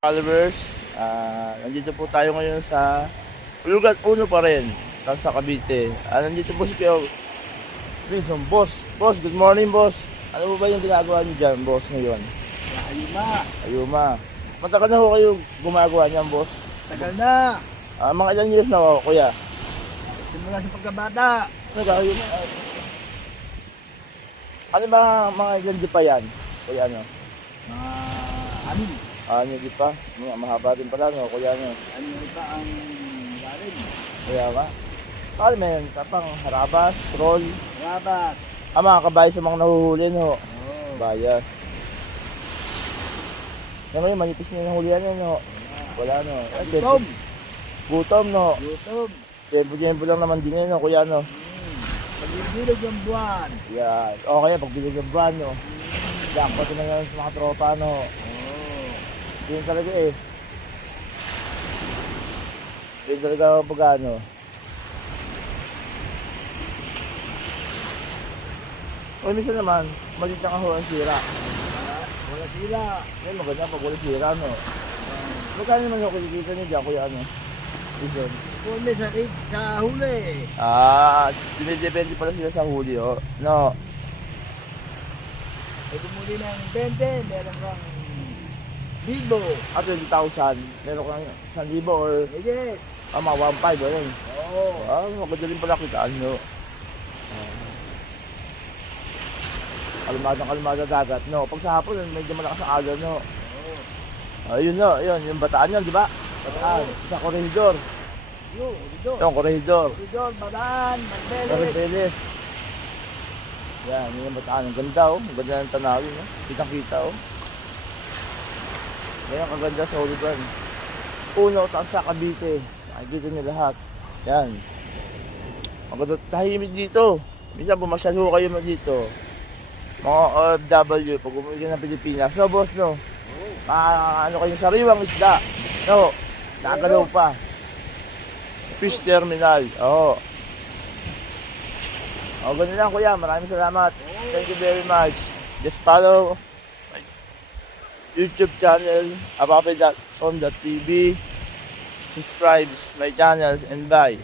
Followers, nandito po tayo ngayon sa Ulugat Uno pa rin, sa Cavite. Nandito po si Pio Wilson. Boss, good morning boss. Ano po ba yung ginagawa niyo dyan, boss, ngayon? Ayuma. Matagal na ho kayo gumagawa niyan, boss? Tagal na. Mga ilang years na ho, kuya? Simula sa pagkabata. Nag-ayuma. Ano ba mga ilang di pa yan? Kuya, ano? Amin. Hindi pa. Mahaba din pala, no? Kuya, ano? Ano pa ang galing? Kuya ba? Paano ba yun? Tapang harabas, troll. Rabas. Mga kabayo sa mga nahuhuli, no? Oo. Bayas. Yan ngayon, manipis na yung hulihan, no? Wala, no? Gutom. Gutom, no? Gutom. Jembo lang naman din yun, no? Kuya, no? Pagbibilog yung buwan. Yan. Okay, pagbilig ng brand, no? Jackpot na nga sa mga tropa, no? Yun talaga, eh. Yun talaga pag, ano. O, minsan naman, maliit lang ako ang sira. Wala sila. Yan, maganda pag wala sira, no? Magkano naman yung kinikita niyo dyan, kuya, ano? Season. Kundi sa huli. Dumidepende pala sila sa huli, oh. No. May bumuli ng 20. Meron kang bigo. 20,000. Meron kang 1,000 or Higit. mga 1,500, ano? Oo. Maganda rin pala kitaan, no? Kalmada dagat, no? Pag sa hapon, medyo malakas ang alon, no? Ayun, no? Ayun, yung bataan yun, di ba? Bataan. Sa Corregidor. Yung Corregidor. Corregidor, Bataan, Marbeles. Marbeles. Yan, yun yung bataan. Ang ganda, oh. Ang ganda ng tanawin, no? Kitang-kita, oh. Yan ang kaganda sa Ulugan. Uno, taas sa Cavite. Nakikita nyo lahat. Yan. Ang ganda tahimik dito. Minsan bumasyal ho kayo dito. Mga OFW, pag umuwi ka ng Pilipinas. No, boss, no? Ano kayo, sariwang isda. No, nakagalaw pa. Fish terminal. Oo. Ganun lang, kuya. Maraming salamat. Thank you very much. Just follow my YouTube channel, apape.com.tv. Subscribe my channel and bye.